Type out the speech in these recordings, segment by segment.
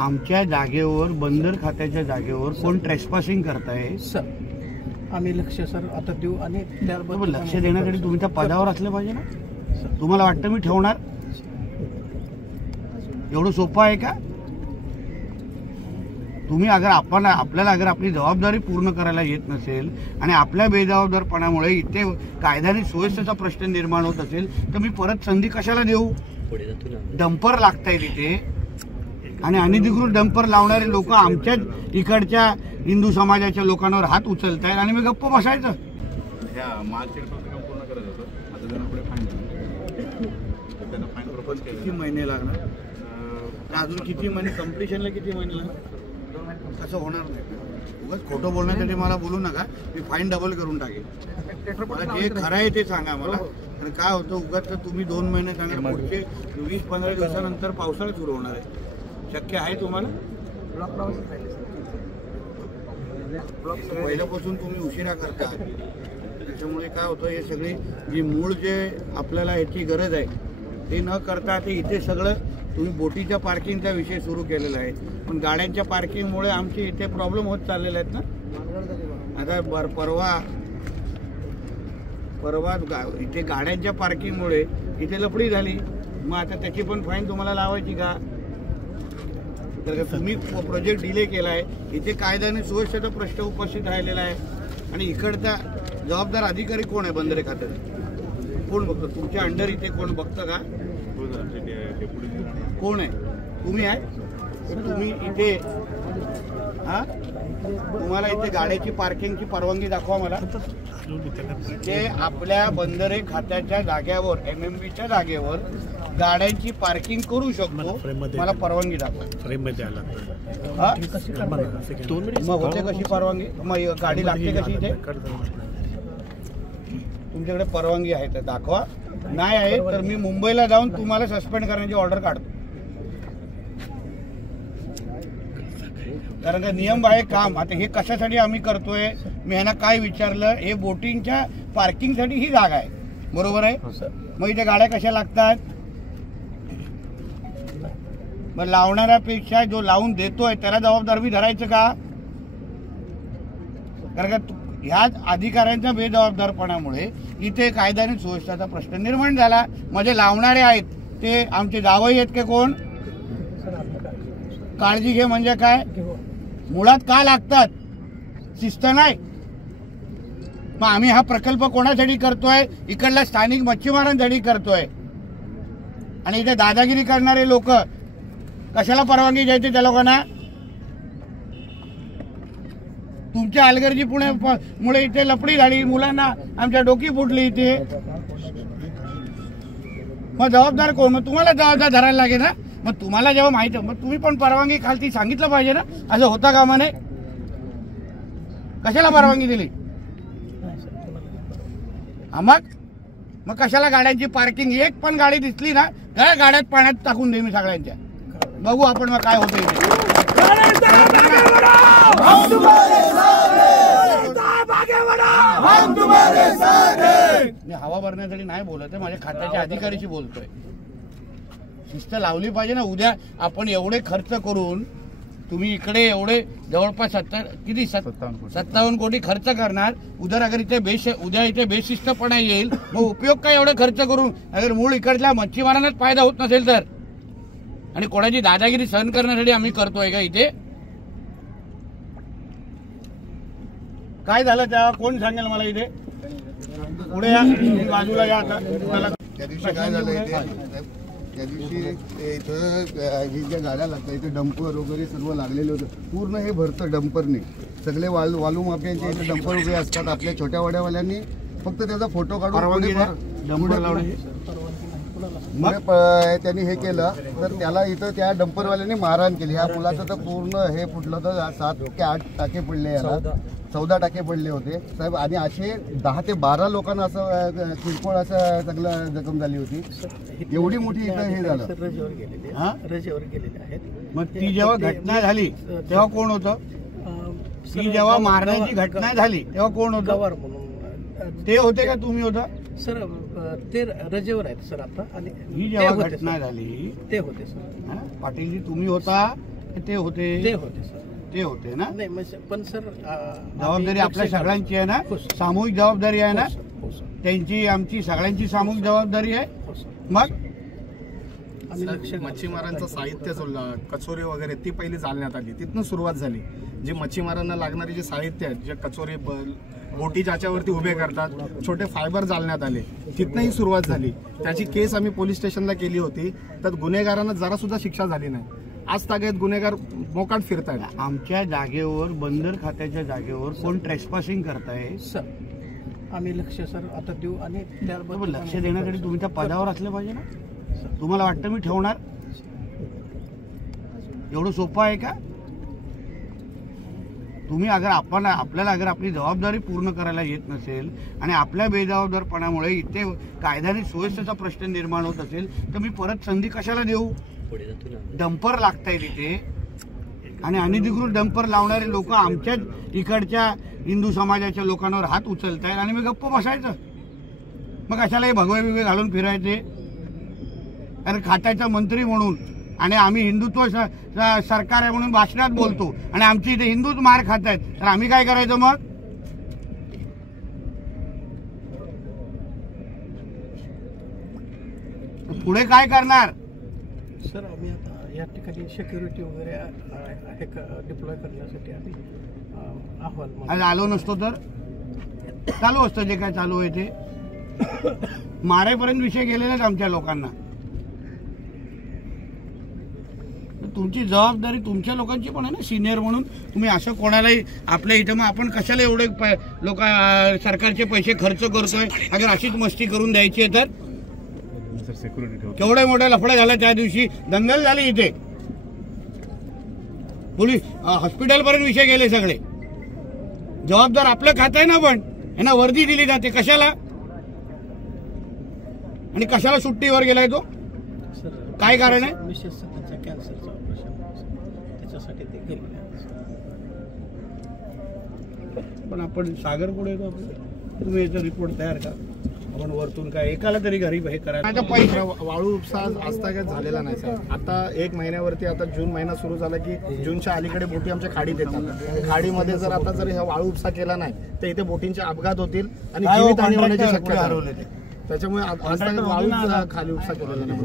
आमच्या जागेवर बंदर खात्याच्या जागेवर कोण ट्रेसपासिंग करताय सर? आम्ही लक्ष सर आता देऊ आणि लक्ष देण्यासाठी तुम्ही त्या पदावर असले पाहिजे ना. तुम्हाला वाटतं मी ठेवणार? एवढं सोपं आहे का? तुम्ही आपल्याला अगर आपली जबाबदारी पूर्ण करायला येत नसेल आणि आपल्या बेजबाबदारपणामुळे इथे कायद्याने सुव्यवस्थेचा प्रश्न निर्माण होत असेल तर मी परत संधी कशाला देऊ? डंपर लागताय तिथे आणि अनधिकृत डंपर लावणारे लोक आमच्याच इकडच्या हिंदू समाजाच्या लोकांवर हात उचलतायत आणि मी गप्प बसायचं. किती महिने लागणार? अजून किती महिने? कम्प्लिशनला किती महिने लागणार? तसं होणार नाही. उगाच खोटं बोलण्यासाठी मला बोलू नका. मी फाईन डबल करून टाकेल. मला जे खरं आहे ते सांगा मला. कारण काय होतं उगाच तुम्ही 2 महिने सांगा, पुढचे 20-15 दिवसानंतर पावसाळा सुरू होणार आहे. शक्य आहे तुम्हाला? पहिल्यापासून तुम्ही उशिरा करता. त्याच्यामुळे काय होतं हे सगळी जी मूळ जे आपल्याला याची गरज आहे ते न करता ते इथे सगळं तुम्ही बोटीच्या पार्किंगचा विषय सुरू केलेला आहे. पण गाड्यांच्या पार्किंगमुळे आमचे इथे प्रॉब्लेम होत चाललेले आहेत ना. आता परवा इथे गाड्यांच्या पार्किंगमुळे इथे लफडी झाली. मग आता त्याची पण फाईन तुम्हाला लावायची का? तर तुम्ही प्रोजेक्ट डिले केला आहे. इथे कायद्याने सुव्यवस्थेचा प्रश्न उपस्थित राहिलेला आहे आणि इकडचा जबाबदार अधिकारी कोण आहे? बंदरे खात्यात कोण बघतो? तुमच्या अंडर इथे कोण बघतं का? कोण आहे? तुम्ही आहे? तुम्ही इथे तुम्हाला इथे गाड्याची पार्किंगची परवानगी दाखवा मला. इथे आपल्या बंदरे खात्याच्या जागेवर MMBच्या जागेवर गाड्यांची पार्किंग करू शकतो. मला परवानगी दाखवा. मग होते कशी परवानगी? मग गाडी लागते कशी इथे? तुमच्याकडे परवानगी आहे तर दाखवा. नाही आहे तर मी मुंबईला जाऊन तुम्हाला सस्पेंड करण्याची ऑर्डर काढतो. कारण का नियम आहे काम. आता हे कशासाठी आम्ही करतोय? मी ह्यांना काय विचारलं, हे बोटिंगच्या पार्किंगसाठी ही जागा आहे, बरोबर आहे? मग इथे गाड्या कशा लागतात? मग लावणाऱ्यापेक्षा जो लावून देतोय त्याला जबाबदार बी धरायचं का? कारण का ह्याच अधिकाऱ्यांच्या बेजबाबदारपणामुळे इथे कायद्याने सुव्यवस्थेचा प्रश्न निर्माण झाला. म्हणजे लावणारे आहेत ते आमचे जावई आहेत की कोण? काळजी घे म्हणजे काय? मुळात का लागतात? शिस्त नाही. मग आम्ही हा प्रकल्प कोणासाठी करतोय? इकडल्या स्थानिक मच्छीमारांसाठी करतोय. आणि इथे दादागिरी करणारे लोक कशाला परवानगी द्यायची त्या लोकांना? तुमच्या हलगर्जी मुळे इथे लफडी झाली, मुलांना आमच्या डोकी फुटली इथे. मग जबाबदार कोण? मग तुम्हाला जबाबदार धरायला लागेल ना. मग तुम्हाला जेव्हा माहिती मग तुम्ही पण परवानगी खालती सांगितलं पाहिजे ना. असं होता कामा नये. कशाला परवानगी दिली? मग कशाला गाड्यांची पार्किंग? एक पण गाडी दिसली ना त्या गाड्यात पाण्यात टाकून दे मी सगळ्यांच्या. बघू आपण मग काय होतं. मी हवा भरण्यासाठी नाही बोलत, माझ्या खात्याच्या अधिकाऱ्याशी बोलतोय. शिस्त लावली पाहिजे ना. उद्या आपण एवढे खर्च करून तुम्ही इकडे एवढे जवळपास 57 कोटी खर्च करणार. उद्या अगर उद्या इथे बेशिस्तपणा येईल मग उपयोग काय एवढे खर्च करून? अगर मूळ इकडल्या मच्छीमारांनाच फायदा होत नसेल तर. आणि कोणाची दादागिरी सहन करण्यासाठी आम्ही करतोय का इथे? काय झालं तेव्हा कोण सांगेल मला? इथे पुढे या, बाजूला या. आता त्या दिवशी काय झालं इथे? त्या दिवशी इथं ही ज्या गाड्या लागतात इथे डंपर वगैरे सर्व लागलेले होते. पूर्ण हे भरतं डंपरने. सगळे वालू माफियांचे इथे डंपर वगैरे असतात. आपल्या छोट्या वाड्यावाल्यांनी फक्त त्याचा फोटो काढून त्यांनी हे केलं तर त्याला इथं त्या डंपरवाल्यांनी मारहाण केली. ह्या पुलाचं तर पूर्ण हे फुटलं तर 7 ते 8 टाके पडले, याला 14 टाके पडले होते साहेब. आणि असे 10 ते 12 लोकांना असं किरकोळ असं चांगलं जखम झाली होती. एवढी मोठी इथं हे झालं. रजेवर गेलेले आहेत. मग ती जेव्हा घटना झाली तेव्हा कोण होतं? ती जेव्हा मारण्याची घटना झाली तेव्हा कोण होतं? गवार म्हणून ते होते का तुम्ही होता? सर ते रजेवर आहेत सर आता. आणि ही जेव्हा घटना झाली ते होते सर. पाटीलजी तुम्ही होता? ते होते ते होते सर. ते होते ना. नाही म्हणजे पण सर जबाबदारी आपल्या सगळ्यांची आहे ना, हो सर. सामूहिक जबाबदारी आहे ना. हो सर. त्यांची आमची सगळ्यांची सामूहिक जबाबदारी आहे. हो सर. मग आम्ही लक्ष मच्छीमारांचं साहित्य कचोरी वगैरे ती पहिली जाळण्यात आली, तिथून सुरुवात झाली. जी मच्छीमारांना लागणारी जे साहित्य आहेत, जे कचोरी बोटी ज्याच्यावरती उभे करतात, छोटे फायबर जाळण्यात आले, तिथनंही सुरुवात झाली. त्याची केस आम्ही पोलीस स्टेशनला केली होती, तर गुन्हेगारांना जरा सुद्धा शिक्षा झाली नाही. आज तागेत गुन्हेगार मोकाट फिरतायत. आमच्या जागेवर, बंदर खात्याच्या जागेवर कोण ट्रेसपासिंग करताय सर. आम्ही लक्ष सर आता देऊ आणि त्याबद्दल लक्ष देण्यासाठी तुम्ही त्या पदावर असले पाहिजे ना. तुम्हाला वाटतं मी ठेवणार? एवढं सोपं आहे का? तुम्ही आपल्याला आपली जबाबदारी पूर्ण करायला येत नसेल आणि आपल्या बेजबाबदारपणामुळे इथे कायद्याने सुव्यवस्थेचा प्रश्न निर्माण होत असेल तर मी परत संधी कशाला देऊ? डंपर लागताय तिथे आणि अनधिकृत डंपर लावणारे लोक आमच्याच इकडच्या हिंदू समाजाच्या लोकांवर हात उचलतायत आणि मी गप्प बसायचं. मग कशाला हे भगवे बिगवे घालून फिरायचे? कारण खात्याचा मंत्री म्हणून आणि आम्ही हिंदुत्व सरकार आहे म्हणून भाषणात बोलतो आणि आमची इथे हिंदूच मार खात आहेत, तर आम्ही काय करायचं मग? पुढे काय करणार? सर आम्ही आता या ठिकाणी सिक्युरिटी वगैरे डिप्लॉय करण्यासाठी आम्ही अहवाल आज आलो नसतो तर चालू असतं जे काय चालू आहे ते. मारेपर्यंत विषय गेलेलाच आमच्या लोकांना. तुमची जबाबदारी तुमच्या लोकांची पण आहे ना, सिनियर म्हणून. तुम्ही असं कोणालाही आपल्या इथं मग आपण कशाला एवढे लोक सरकारचे पैसे खर्च करतोय? अगर अशीच मस्ती करून द्यायची आहे तर केवढे मोठे लफडे झाला. त्या दिवशी दंगल झाली इथे, पोलीस हॉस्पिटल पर्यंत विषय गेले सगळे. जबाबदार आपलं खातं आहे ना, पण यांना वर्दी दिली जाते कशाला? आणि कशाला सुट्टीवर गेलाय तो? काय कारण आहे? मिसेस त्यांच्या कॅन्सरचं ऑपरेशन त्याच्यासाठी ते गेलेले आहेत. पण आपण सागर पुढे येतो. आपलं तुम्ही याचा रिपोर्ट तयार करा. आपण वरतून काय एकाला तरी घरी हे करायचं. पैसा वाळू उपसा आजतागत झालेला नाही सर. आता 1 महिन्यावरती, आता जून महिना सुरू झाला की जूनच्या अलीकडे बोटी आमच्या खाडीत येतात. खाडीमध्ये जर आता जर हा वाळू उपसा केला नाही तर इथे बोटींचे अपघात होतील आणि जीवितहानी होण्याची शक्यता आहे. त्याच्यामुळे वाळू खाली उपसा केलेला नाही.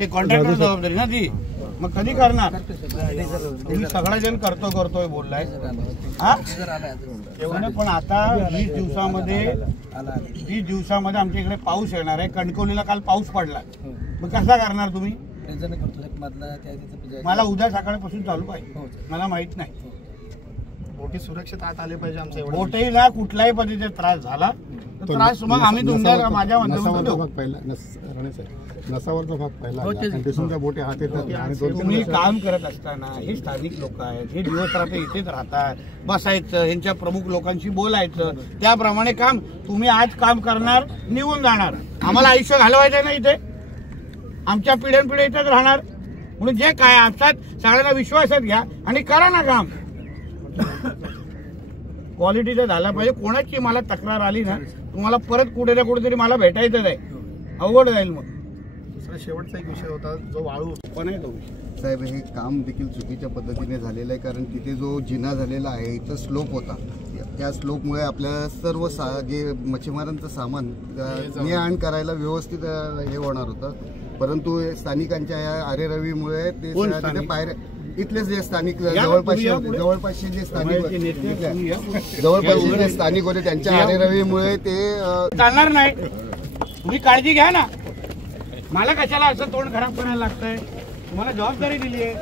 ते कॉन्ट्रॅक्टर जबाबदारी ना ती. मग कधी करणार? तुम्ही सगळा जण करतोय बोललाय. पण आता 20 दिवसामध्ये आमच्या इकडे पाऊस येणार आहे. कणकवलीला काल पाऊस पडला, मग कसा करणार तुम्ही? मला उद्या सकाळपासून चालू पाहिजे. मला माहित नाही. बोटी सुरक्षित आत आले पाहिजे. आमचं एवढं बोटीला कुठल्याही पद्धतीचा त्रास झाला तर त्रास मग आम्ही तुमच्या माझ्या नसावरचा भाग पहिला बोटी हात येतात. तुम्ही काम करत असताना हे स्थानिक लोक आहेत, हे दिवस रात्र इथेच राहतात, बसायचं, यांच्या प्रमुख लोकांशी बोलायचं, त्याप्रमाणे काम. तुम्ही आज काम करणार, निघून जाणार. आम्हाला आयुष्य घालवायचं ना इथे, आमच्या पिढ्यानपिढ्या इथेच राहणार. म्हणून जे काय असतात सगळ्यांना विश्वासात घ्या आणि करा ना काम. क्वालिटीचं झालं पाहिजे. कोणाची मला तक्रार आली ना, तुम्हाला परत कुठे ना कुठेतरी मला भेटायचं आहे, अवघड जाईल. मग दुसरा शेवटचा एक विषय होता जो वाळू पण आहे तो विषय. साहेब, हे काम देखील चुकीच्या पद्धतीने झालेलं आहे. कारण तिथे जो जिना झालेला आहे, इथं स्लोप होता. त्या स्लोपमुळे आपल्या सर्व जे मच्छीमारांचं सामान ने आण करायला व्यवस्थित हे होणार होतं. परंतु स्थानिकांच्या या आरेरवीमुळे ते तिथे पायऱ्या, इथलेच जे स्थानिक जवळपासचे जे स्थानिक होते त्यांच्या आरेरवीमुळे ते चालणार नाही. तुम्ही काळजी घ्या ना. मला कशाला असं तोंड खराब करायला लागतंय? तुम्हाला जबाबदारी दिली आहे.